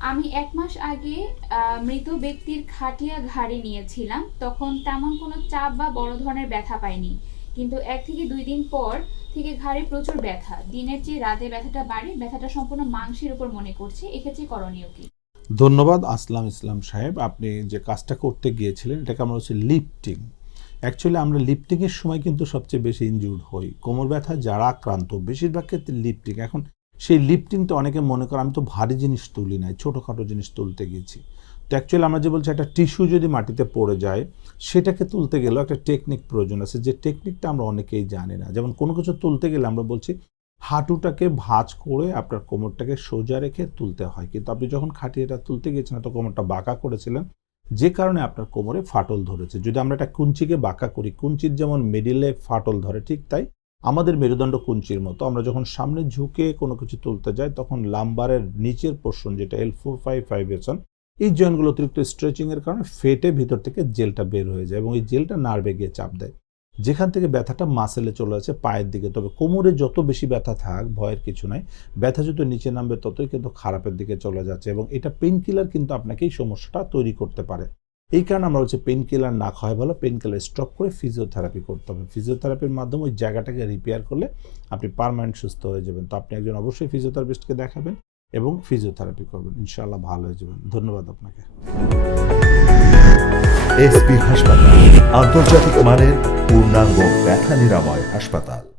আমি এক মাস আগে মৃত ব্যক্তির খাটিয়া ঘাড়ে নিয়েছিলাম। তখন তেমন কোনো চাপ বা বড় ধরনের ব্যথা পাইনি। কিন্তু এক থেকে দুই দিন পর থেকে ঘাড়ে প্রচুর ব্যথা। দিনের চেয়ে রাতে ব্যথাটা বাড়ে, ব্যথাটা সম্পূর্ণ মাংসের উপর মনে করছে। এক্ষেত্রে করণীয় কি? ধন্যবাদ আসলাম ইসলাম সাহেব। আপনি যে কাজটা করতে গিয়েছিলেন, এটাকে আমরা হচ্ছে লিফটিং। অ্যাকচুয়ালি আমরা লিফটিংয়ের সময় কিন্তু সবচেয়ে বেশি ইনজুর্ড হই। কোমর ব্যথা, যারা আক্রান্ত, বেশিরভাগ ক্ষেত্রে লিফটিং। এখন সেই লিফটিংটা অনেকে মনে করে, আমি তো ভারী জিনিস তুলি নাই, ছোটোখাটো জিনিস তুলতে গিয়েছি। তো অ্যাকচুয়ালি আমরা যে বলছি, একটা টিস্যু যদি মাটিতে পড়ে যায়, সেটাকে তুলতে গেলেও একটা টেকনিক প্রয়োজন আছে। যে টেকনিকটা আমরা অনেকেই জানি না। যেমন কোনো কিছু তুলতে গেলে আমরা বলছি, হাঁটুটাকে ভাঁজ করে আপনার কোমরটাকে সোজা রেখে তুলতে হয়। কিন্তু আপনি যখন খাটিয়েটা তুলতে গিয়েছেন তো কোমরটা বাঁকা করেছিলেন, যে কারণে আপনার কোমরে ফাটল ধরেছে। যদি আমরা একটা কুঞ্চিকে বাঁকা করি, কুঞ্চির যেমন মিডিলে ফাটল ধরে, ঠিক তাই আমাদের মেরুদণ্ড কুঞ্চির মতো। আমরা যখন সামনে ঝুঁকে কোনো কিছু তুলতে যাই, তখন লাম্বারের নিচের পোর্শন যেটা L four five five S one এই জয়েন্টগুলো অতিরিক্ত স্ট্রেচিংয়ের কারণে ফেটে ভিতর থেকে জেলটা বের হয়ে যায় এবং এই জেলটা নার্ভে গিয়ে চাপ দেয়। যেখান থেকে ব্যথাটা মাসেলে চলে আসে পায়ের দিকে। তবে কোমরে যত বেশি ব্যথা থাক, ভয়ের কিছু নাই, ব্যথা যত নিচে নামবে ততই কিন্তু খারাপের দিকে চলে যাচ্ছে এবং এটা পেন কিলার কিন্তু আপনাকে এই সমস্যাটা তৈরি করতে পারে। এই কারণে আমরা হচ্ছে পেন কিলার না খাওয়াই ভালো পেন কিলার স্টপ করে ফিজিওথেরাপি করতে হবে। ফিজিওথেরাপির মাধ্যমে ওই জায়গাটাকে রিপেয়ার করলে আপনি পারমানেন্ট সুস্থ হয়ে যাবেন। তো আপনি একজন অবশ্যই ফিজিওথেরাপিস্টকে দেখাবেন এবং ফিজিওথেরাপি করবেন। ইনশাআল্লাহ ভালো হয়ে যাবেন। ধন্যবাদ আপনাকে। এসপি হাসপাতাল, আন্তর্জাতিক মানের পূর্ণাঙ্গ ব্যথা নিরাময় হাসপাতাল।